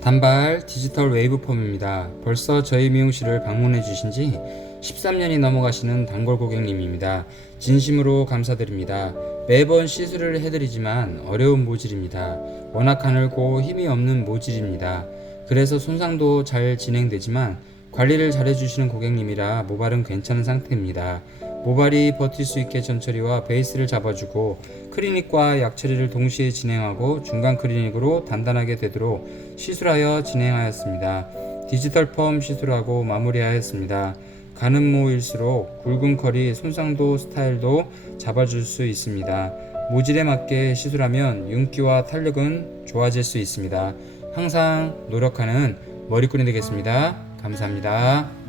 단발 디지털 웨이브 폼입니다. 벌써 저희 미용실을 방문해 주신 지 13년이 넘어가시는 단골 고객님입니다. 진심으로 감사드립니다. 매번 시술을 해드리지만 어려운 모질입니다. 워낙 가늘고 힘이 없는 모질입니다. 그래서 손상도 잘 진행되지만 관리를 잘 해주시는 고객님이라 모발은 괜찮은 상태입니다. 모발이 버틸 수 있게 전처리와 베이스를 잡아주고 클리닉과 약처리를 동시에 진행하고 중간 클리닉으로 단단하게 되도록 시술하여 진행하였습니다. 디지털 펌 시술하고 마무리하였습니다. 가는 모일수록 굵은 컬이 손상도 스타일도 잡아줄 수 있습니다. 모질에 맞게 시술하면 윤기와 탄력은 좋아질 수 있습니다. 항상 노력하는 머리꾼이 되겠습니다. 감사합니다.